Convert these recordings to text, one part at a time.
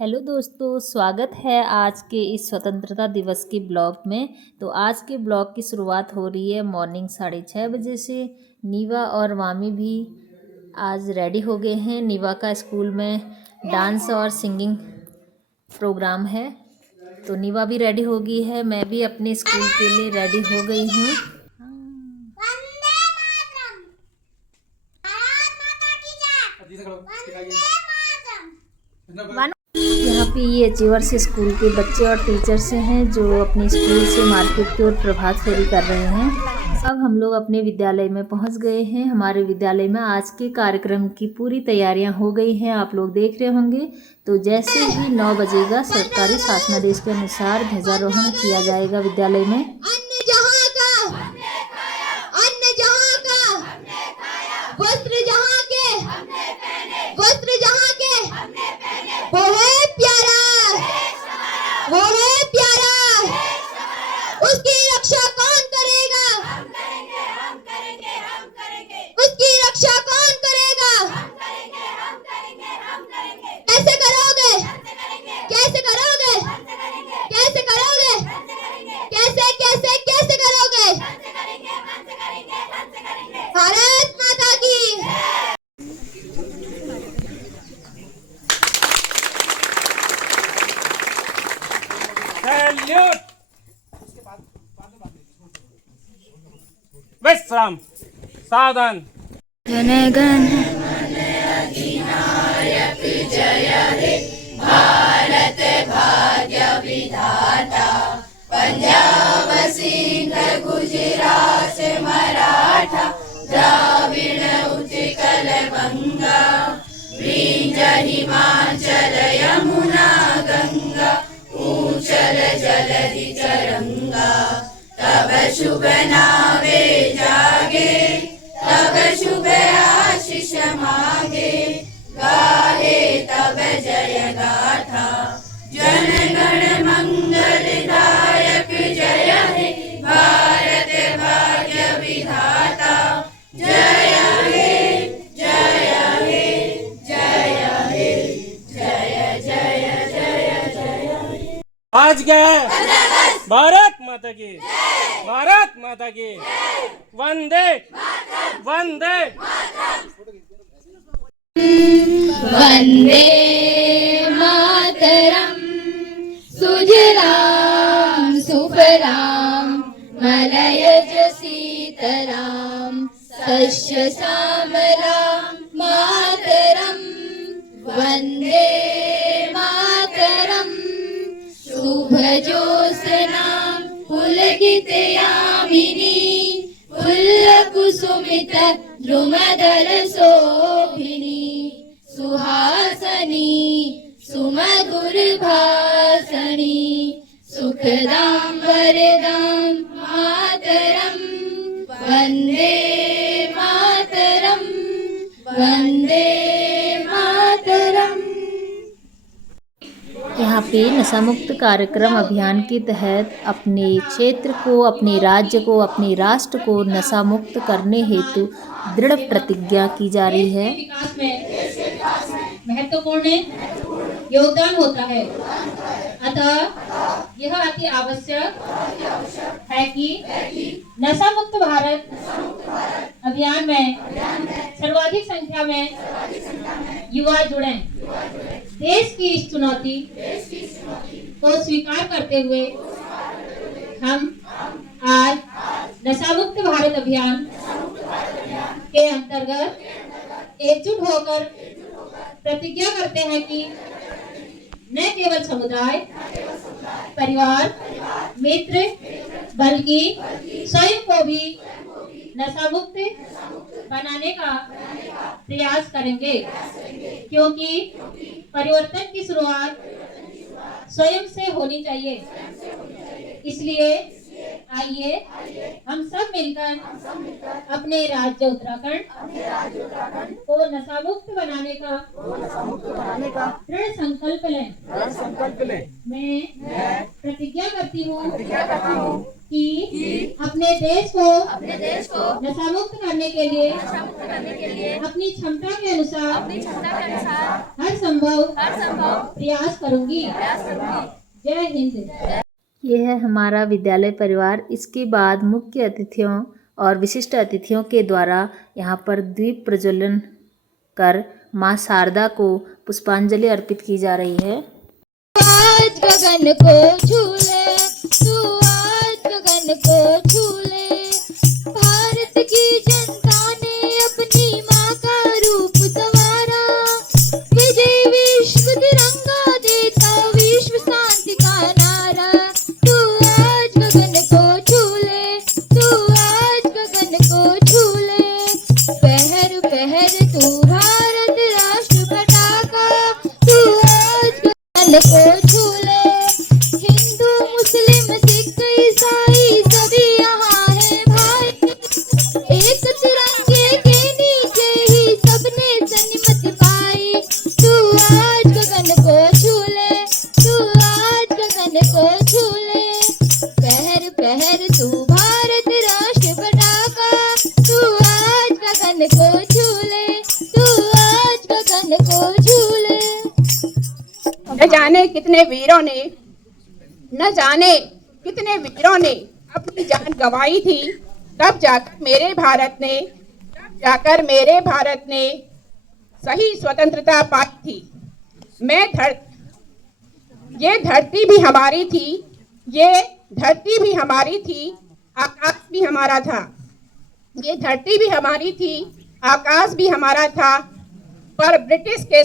Hello दोस्तों, स्वागत है आज के इस स्वतंत्रता दिवस के ब्लॉग में। तो आज के ब्लॉग की शुरुआत हो रही है मॉर्निंग 6:30 बजे से। नीवा और वामी भी आज रेडी हो गए हैं। नीवा का स्कूल में डांस और सिंगिंग प्रोग्राम है, तो नीवा भी रेडी हो गई है। मैं भी अपने स्कूल के लिए रेडी हो गई हूँ। यहाँ पे ये अचीवर्स स्कूल के बच्चे और टीचर्स हैं जो अपने स्कूल से मार्केट की ओर प्रभात फेरी कर रहे हैं। अब हम लोग अपने विद्यालय में पहुँच गए हैं। हमारे विद्यालय में आज के कार्यक्रम की पूरी तैयारियां हो गई हैं, आप लोग देख रहे होंगे। तो जैसे ही 9 बजेगा सरकारी शासनादेश के अनुसार ध्वजारोहण किया जाएगा विद्यालय में। उसकी रक्षा कौन करेगा? हम करेंगे, हम करेंगे, हम करेंगे। उसकी रक्षा कौन करेगा? हम करेंगे, हम करेंगे, हम करेंगे। कैसे करोगे? कैसे करोगे? कैसे करोगे? कैसे कैसे कैसे करोगे? भारत माता की। सैल्यूट। विश्राम। सावधान। जनगण मन अधिनायक जय हे भारत भाग्य विधाता। पंजाब सिंध गुजरात मराठा द्राविड़ उत्कल बंगा विंध्य हिमाचल यमुना गंगा ऊंचल जलधि तरंगा। तब शुभ नावे जागे, तब शुभ आशीष मागे, गाहे तब जय गाथा। जनगण मंगलदायक जय हे भारत भाग्य विधाता। जय हे जय हे जय हे जय जय जय जय। आज क्या है? भारत माता की, भारत माता की। वंदे वंदे वंदे मातरम। सुजलाम सुफलाम मलयज सीतलाम शस्य श्यामलाम मातरम। वंदे मातरम। शुभ ज्योत्स्ना पुलकित यामिनी फुल्लकुसुमित द्रुमदल शोभिनी। सुहासनी सुमधुर भाषणी सुखदां वरदां मातरम। वंदे मातरम। वंदे मातरम। यहाँ पे नशा मुक्त कार्यक्रम अभियान के तहत अपने क्षेत्र को, अपने राज्य को, अपने राष्ट्र को नशा मुक्त करने हेतु दृढ़ प्रतिज्ञा की जा रही है। विकास में महत्वपूर्ण योगदान होता है। अतः यह अति आवश्यक है कि नशा मुक्त भारत अभियान में सर्वाधिक संख्या में युवा जुड़ें। देश की इस चुनौती को स्वीकार करते हुए हम आज नशा मुक्त भारत अभियान के अंतर्गत एकजुट होकर प्रतिज्ञा करते हैं कि न केवल समुदाय, परिवार, मित्र, बल्कि स्वयं को भी नशा मुक्त बनाने का प्रयास करेंगे, क्योंकि परिवर्तन की शुरुआत स्वयं से होनी चाहिए। इसलिए आइए हम सब मिलकर अपने राज्य उत्तराखंड को नशा मुक्त बनाने का दृढ़ संकल्प लें। मैं प्रतिज्ञा करती हूँ कि अपने देश को नशा मुक्त करने के लिए अपनी क्षमता के अनुसार हर संभव प्रयास करूंगी। जय हिंद। यह है हमारा विद्यालय परिवार। इसके बाद मुख्य अतिथियों और विशिष्ट अतिथियों के द्वारा यहाँ पर दीप प्रज्वलन कर माँ शारदा को पुष्पांजलि अर्पित की जा रही है। आज गगन को छू ले, तू आज गगन को छू ले। भारत की जनता ने अपनी माँ का रूप संवारा। विजय विश्व तिरंगा देता विश्व शांति का नारा। तू आज गगन को छू ले, तू आज गगन को छू ले। पहर पहर तू भारत राष्ट्र पताका। तू आज गगन को छू ले। हिंदू मुस्लिम सिख ईसाई सभी यहाँ है भाई। एक तिरंगे के नीचे ही सबने सन्मति पाई। तू आज गगन को छू ले, तू आज गगन को छू ले। पहर पहर तू भारत राष्ट्र पताका। तू आज गगन को छू ले, तू आज गगन को छू ले। न जाने कितने वीरों ने अपनी जान गंवाई थी। तब जाकर मेरे भारत ने सही स्वतंत्रता पाई थी। ये धरती भी हमारी थी, आकाश भी हमारा था। ये धरती भी हमारी थी, आकाश भी हमारा था। पर ब्रिटिश के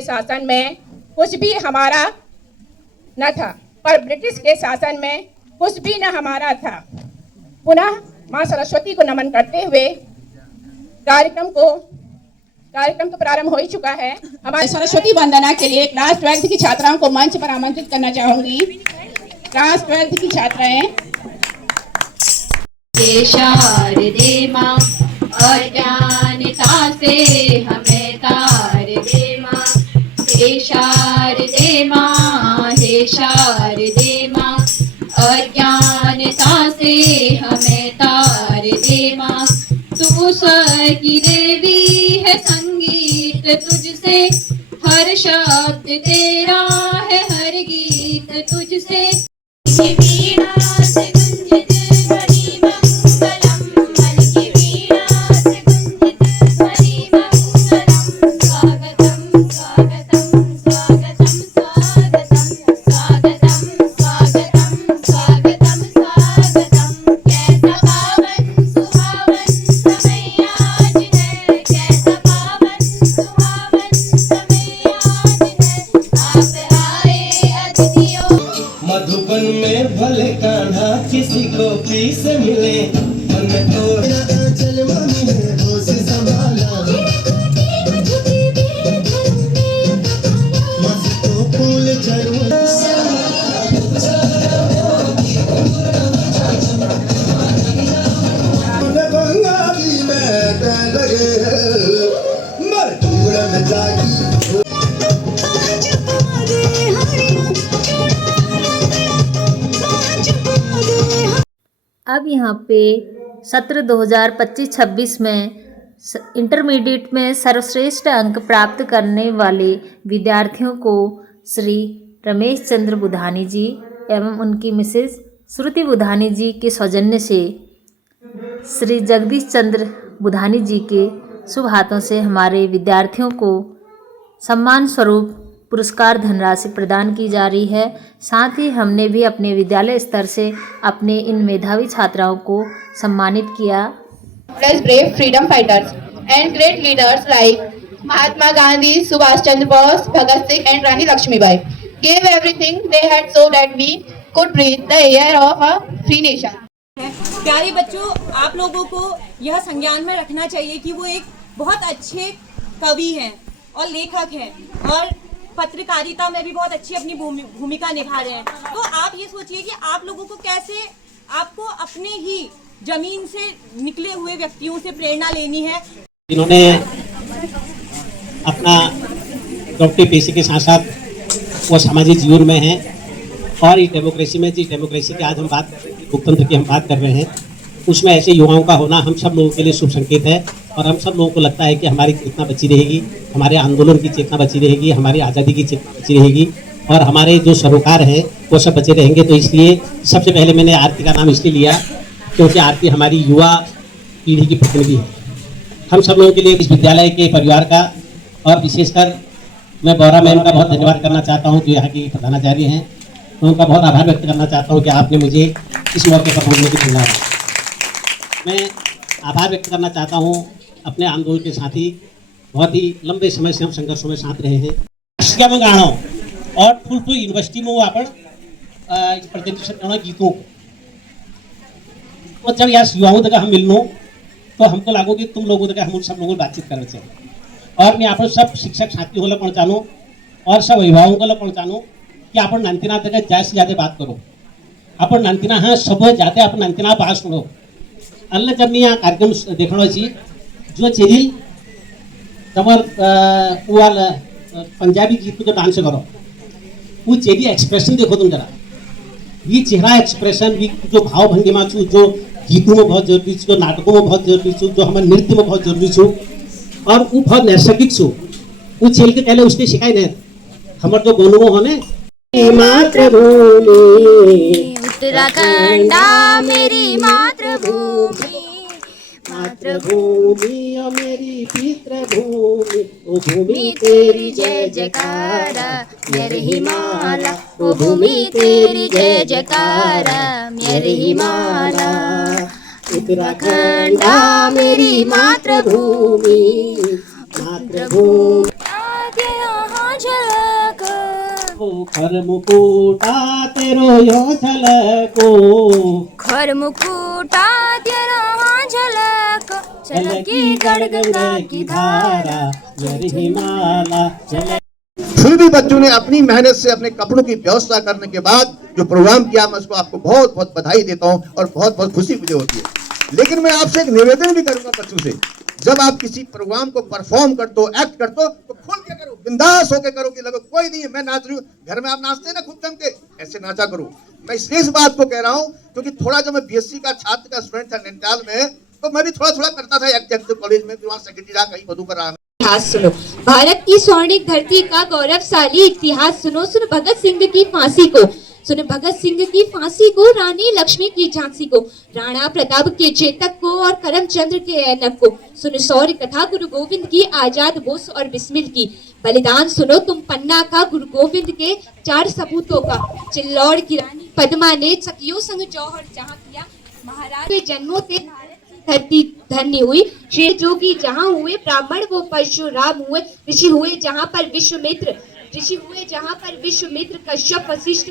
शासन में कुछ भी हमारा न था। पुनः माँ सरस्वती को नमन करते हुए कार्यक्रम तो प्रारंभ हो ही चुका है। हमारे सरस्वती वंदना के लिए क्लास 12th की छात्राओं को मंच पर आमंत्रित करना चाहूंगी। क्लास 12th की छात्राएं। शारदे माँ अज्ञानता से हमें तार दे माँ। हे शारदे माँ, हे शारदे माँ, अज्ञानता से हमें तार दे माँ। तू स्वर की देवी है, संगीत तुझसे, हर शब्द तेरा है, हर गीत तुझसे। वीणा से गुंजित ध्वनि मंगलम, मन की वीणा से गुंजित ध्वनि मंगलम। स्वागतम स्वागतम स्वागतम स्वागतम स्वागतम स्वागतम स्वागतम स्वागतम। कैसा पावन सुहावन समय आज है, कैसा पावन सुहावन समय आज है। आप आए अतिथियों। मधुबन में भले कान्हा किसी को पी से मिले, मन तो चल मनी है रोज संभाला। मस्त तो फूल चढ़ू बंगाली में लगे मरदूर में जागी। अब यहाँ पे सत्र 2025-26 में इंटरमीडिएट में सर्वश्रेष्ठ अंक प्राप्त करने वाले विद्यार्थियों को श्री रमेश चंद्र बुधानी जी एवं उनकी मिसेज श्रुति बुधानी जी के सौजन्य से श्री जगदीश चंद्र बुधानी जी के शुभ हाथों से हमारे विद्यार्थियों को सम्मान स्वरूप पुरस्कार धनराशि प्रदान की जा रही है। साथ ही हमने भी अपने विद्यालय स्तर से अपने इन मेधावी छात्राओं को सम्मानित किया। Brave freedom fighters and great leaders like Mahatma Gandhi, Subhash Chandra Bose, Bhagat Singh and Rani Lakshmibai gave everything they had so that we could breathe the air of a free nation. प्यारे बच्चों, आप लोगों को यह संज्ञान में रखना चाहिए कि वो एक बहुत अच्छे कवि हैं और लेखक हैं और पत्रकारिता में भी बहुत अच्छी अपनी भूमिका निभा रहे हैं। तो आप ये सोचिए कि आप लोगों को कैसे आपको अपने ही जमीन से निकले हुए व्यक्तियों से प्रेरणा लेनी है। जिन्होंने अपना डॉक्टरी पेशे के साथ साथ वो सामाजिक जीवन में हैं और इस डेमोक्रेसी में, जिस डेमोक्रेसी की आज हम बात कर रहे हैं, लोकतंत्र की हम बात कर रहे हैं, उसमें ऐसे युवाओं का होना हम सब लोगों के लिए शुभ संकेत है। और हम सब लोगों को लगता है कि हमारी चेतना बची रहेगी, हमारे आंदोलन की चेतना बची रहेगी, हमारी आज़ादी की चेतना बची रहेगी, और हमारे जो सरोकार हैं वो सब बचे रहेंगे। तो इसलिए सबसे पहले मैंने आरती का नाम इसलिए लिया क्योंकि आरती हमारी युवा पीढ़ी की प्रतिनिधि है। हम सब लोगों के लिए इस विद्यालय के परिवार का, और विशेषकर मैं बौरा मैम का बहुत धन्यवाद करना चाहता हूँ जो यहाँ की प्रधानाचार्य हैं। मैं उनका बहुत आभार व्यक्त करना चाहता हूँ कि आपने मुझे इस मौके पर बोलने की चुना। मैं आभार व्यक्त करना चाहता हूँ अपने आंदोलन के साथी, बहुत ही लंबे समय से हम संघर्षों में साथ रहे हैं। राष्ट्रीय में गाणो और फूल यूनिवर्सिटी में वो आपण प्रेजेंटेशन करना गीतों को, तो जब यहाँ युवाओं तक हम मिलनो तो हमको लागो कि तुम लोगों तक हम सब लोगों बातचीत करना चाहिए। और मैं आप सब शिक्षक साथियों को पहुँचानो और सब अभिभावकों को पहुँचानो कि आप नानतीना तक ज़्यादा से ज़्यादा बात करो। आप नानतीना हाँ सब ज़्यादा आप नानतीना बात सुनो। अल्लाह जब मैं यहाँ कार्यक्रम देखना जो चेरिल तमर पंजाबी गीत को जो डांस करो वो चेरी एक्सप्रेशन देखो तुम जरा, ये चेहरा एक्सप्रेशन भी जो भाव भंगिमा छू, जो गीतों में बहुत जरूरी छू, जो नाटकों में बहुत जरूरी छू, जो हमारे नृत्य में बहुत जरूरी छू, और वो बहुत नैसर्गिक छू। वो चेल के पहले उसने सिखाई नहीं हमारे जो गोनों होने मातृभूमि उत्तराखंडा मेरी मातृभूमि, मातृभूमि ओ मेरी पितृभूमि, ओ भूमि तेरी जय जयकारा मेरे हिमालय, ओ भूमि तेरी जय जयकारा मेरे हिमालय। उत्तराखंडा मेरी मातृभूमि, मातृभूमि यहाँ झलक खर मुकुटा तेरो यो झलको, खर मुकुटा तेरा झलक छलकी गड़गड़ा की धारा मेरी हिमालय चले। फिर भी बच्चों ने अपनी मेहनत से अपने कपड़ों की व्यवस्था करने के बाद जो प्रोग्राम किया, मैं उसको आपको बहुत बहुत बधाई देता हूं और बहुत बहुत खुशी मुझे होती है। लेकिन मैं आपसे एक निवेदन भी करूंगा बच्चों से, जब आप किसी प्रोग्राम को परफॉर्म करते हो, एक्ट करते हो, तो खुल के करो, बिंदास होके करो कि लगो कोई नहीं है मैं नाच रही हूँ। घर में आप नाचते हैं ना खूब जम के, ऐसे नाचा करो। मैं इसलिए इस बात को कह रहा हूँ क्योंकि थोड़ा जब मैं बीएससी का छात्र का स्टूडेंट था नैनीताल में, तो मैं भी थोड़ा थोड़ा करता था एक्ट कॉलेज में, वहाँ सेक्रेटरी रहा, कहीं मधुकर रहा। इतिहास सुनो, भारत की स्वर्णिम धरती का गौरवशाली इतिहास सुनो। सुनो भगत सिंह की फांसी को, सुनो भगत सिंह की फांसी को, रानी लक्ष्मी की झांसी को, राणा प्रताप के चेतक को और करमचंद्र के ऐनक को। सुनो शौर्य कथा गुरु गोविंद की, आजाद बोस और बिस्मिल की। बलिदान सुनो तुम पन्ना का, गुरु गोविंद के 4 सपूतों का। चिल्लौर की रानी पद्मा ने सखियों संग जौहर जहाँ किया, महाराज के जन्मों से धरती धन्य हुई। श्री जोगी जहाँ हुए, ब्राह्मण वो परशुराम हुए। ऋषि हुए जहाँ पर विश्वामित्र, ऋषि हुए जहाँ पर विश्वामित्र, कश्यप वशिष्ठ।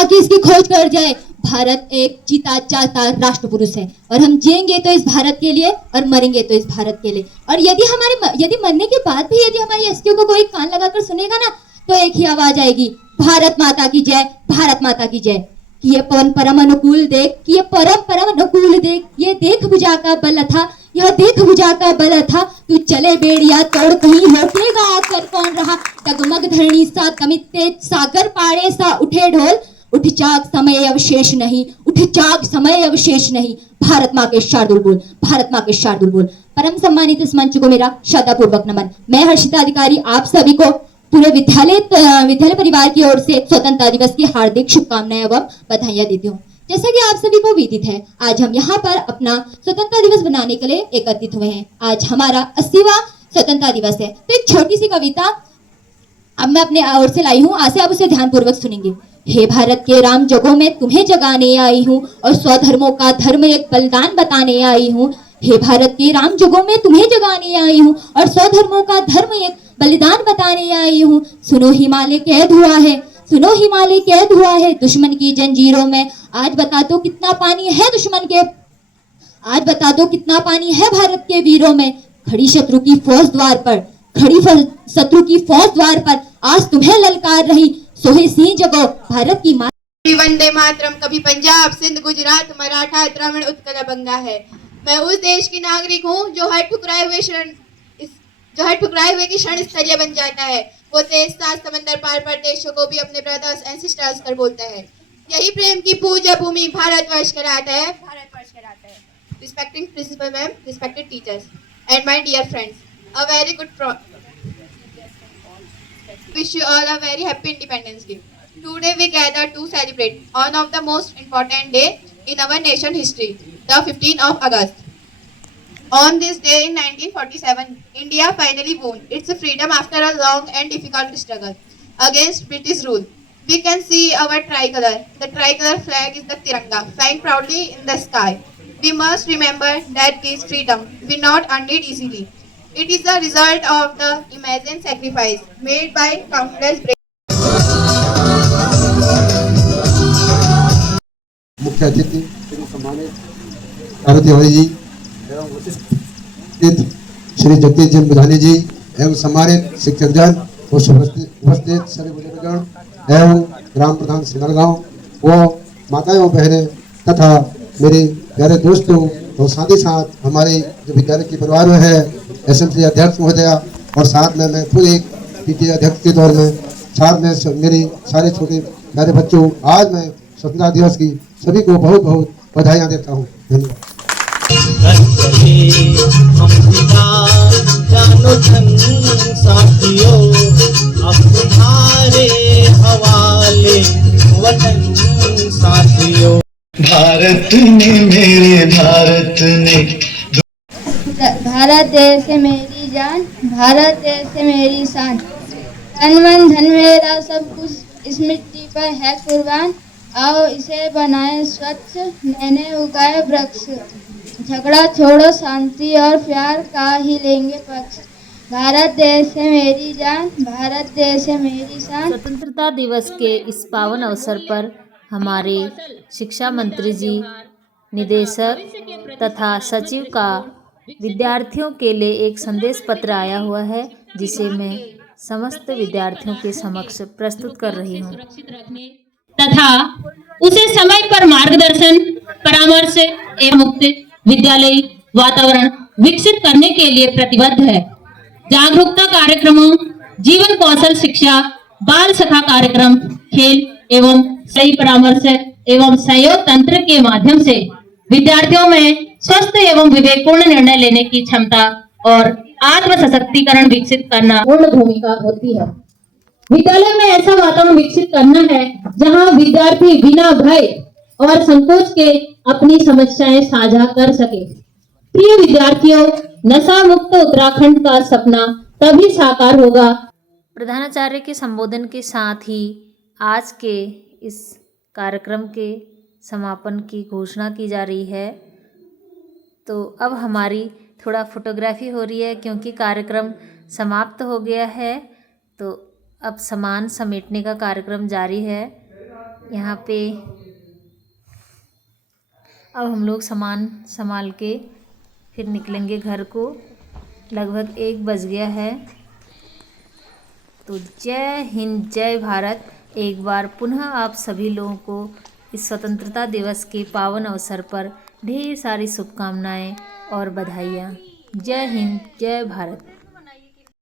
आके इसकी खोज कर जाए। भारत एक जीता जाता राष्ट्र पुरुष है और हम जिएंगे तो इस भारत के लिए और मरेंगे तो इस भारत के लिए। और यदि मरने के बाद भी यदि हमारी अस्थियों को कोई कान लगाकर सुनेगा ना, तो एक ही आवाज आएगी, भारत माता की जय, भारत माता की जय। कि ये पवन परम अनुकूल देख, कि ये परम परम अनुकूल देख, ये देख भुजा का बल था, यह देख भुजा का बल था। तू चले बेड़िया तोड़ कहीं होकेगा आकर कौन रहा, डगमग धरणी सा तमित तेज, सागर पाड़े सा उठे ढोल। उठ जाग समय अवशेष नहीं, उठ जाग समय अवशेष नहीं, भारत माँ के शार्दुल बोल, भारत माँ के शार्दुल बोल। परम सम्मानित इस मंच को मेरा श्रद्धापूर्वक नमन। मैं हर्षिता अधिकारी आप सभी को पूरे विद्यालय परिवार की ओर से स्वतंत्रता दिवस की हार्दिक शुभकामनाएं एवं बधाइयां देती हूँ। जैसा कि आप सभी को विदित है, आज हम यहाँ पर अपना स्वतंत्रता दिवस बनाने के लिए एकत्रित हुए हैं। आज हमारा 80वां स्वतंत्रता दिवस है। तो एक छोटी सी कविता अब मैं अपने ओर से लाई हूँ, आशा आप उसे ध्यानपूर्वक सुनेंगे। हे भारत के राम जगों में तुम्हें जगाने आई हूँ और स्वधर्मों का धर्म एक बलिदान बताने आई हूँ। हे भारत के राम जगों में तुम्हें जगाने आई हूँ और स्वधर्मों का धर्म एक बलिदान बताने आई हूँ। सुनो हिमालय कैद हुआ है, सुनो हिमालय कैद हुआ है दुश्मन की जंजीरों में। आज बता दो कितना पानी है दुश्मन के, आज बता दो कितना पानी है भारत के वीरों में। खड़ी शत्रु की फौज द्वार पर, खड़ी शत्रु की फौज द्वार पर, आज तुम्हें ललकार रही सोहे सिंह जगो भारत की माँ। वंदे मातरम कभी पंजाब, सिंध, गुजरात, मराठा, द्राविड़, उत्कल, बंगा है। मैं उस देश की नागरिक हूँ जो हर ठुकराए हुए जो हर ठुकराए हुए की क्षण स्थलीय बन जाता है, वो तेज सात समंदर पार पर देशों को भी अपने ब्रदर्स एंड सिस्टर्स कर बोलता है। यही प्रेम की पूज्य भूमि भारतवर्ष कहलाता है। Respecting principal ma'am, respected teachers, and my dear friends, a very good wish you all a very happy Independence Day. Today we gather to celebrate one of the most important day in our nation history, the 15th of August. On this day in 1947, India finally won its freedom after a long and difficult struggle against British rule. We can see our tricolor. The tricolor flag is the Tiranga, flying proudly in the sky. We must remember that this freedom we not earned it easily. It is the result of the immense sacrifice made by countless brave. मुख्य अतिथि सम्मानित भारती तिवारी जी एवं उपस्थित श्री जगदीश चंद्र बुधानी जी एवं सम्मानित शिक्षकजन और उपस्थित सभी बुजुर्गगण एवं ग्राम प्रधान सिंगलगांव व माताएं और बहनें तथा मेरे प्यारे दोस्तों और साथ ही साथ हमारे जो विद्यालय के परिवार में है एसएमसी अध्यक्ष महोदया और साथ में मैं खुद एक पीटीए अध्यक्ष के तौर में साथ में मेरे सारे छोटे प्यारे बच्चों, आज मैं स्वतंत्रता दिवस की सभी को बहुत बहुत बधाइयाँ देता हूँ। धन्यवाद। भारत ने मेरे भारत ने भारत देश है मेरी जान, भारत देश है मेरी शान, तन मन धन मेरा सब कुछ इस मिट्टी पर है कुर्बान। आओ इसे बनाए स्वच्छ, मैंने उगाए वृक्ष, झगड़ा छोड़ो शांति और प्यार का ही लेंगे पक्ष। भारत देश है मेरी जान, भारत देश है मेरी शान। स्वतंत्रता दिवस के इस पावन अवसर पर हमारे शिक्षा मंत्री जी, निदेशक तथा सचिव का विद्यार्थियों के लिए एक संदेश पत्र आया हुआ है, जिसे मैं समस्त विद्यार्थियों के समक्ष प्रस्तुत कर रही हूँ। तथा उसे समय पर मार्गदर्शन, परामर्श एवं मुक्त विद्यालय वातावरण विकसित करने के लिए प्रतिबद्ध है। जागरूकता कार्यक्रमों, जीवन कौशल शिक्षा, बाल सखा कार्यक्रम, खेल एवं सही परामर्श एवं सहयोग तंत्र के माध्यम से विद्यार्थियों में स्वस्थ एवं विवेकपूर्ण निर्णय लेने की क्षमता और आत्म सशक्तिकरण विकसित करना पूर्ण भूमिका होती है। विद्यालय में ऐसा वातावरण विकसित करना है जहां विद्यार्थी बिना भय और संकोच के अपनी समस्याएं साझा कर सके। प्रिय विद्यार्थियों, नशा मुक्त उत्तराखंड का सपना तभी साकार होगा। प्रधानाचार्य के संबोधन के साथ ही आज के इस कार्यक्रम के समापन की घोषणा की जा रही है। तो अब हमारी थोड़ा फोटोग्राफी हो रही है, क्योंकि कार्यक्रम समाप्त हो गया है। तो अब सामान समेटने का कार्यक्रम जारी है। यहाँ पे अब हम लोग सामान संभाल के फिर निकलेंगे घर को। लगभग 1 बज गया है। तो जय हिंद, जय भारत। एक बार पुनः आप सभी लोगों को इस स्वतंत्रता दिवस के पावन अवसर पर ढेर सारी शुभकामनाएं और बधाइयाँ। जय हिंद, जय भारत।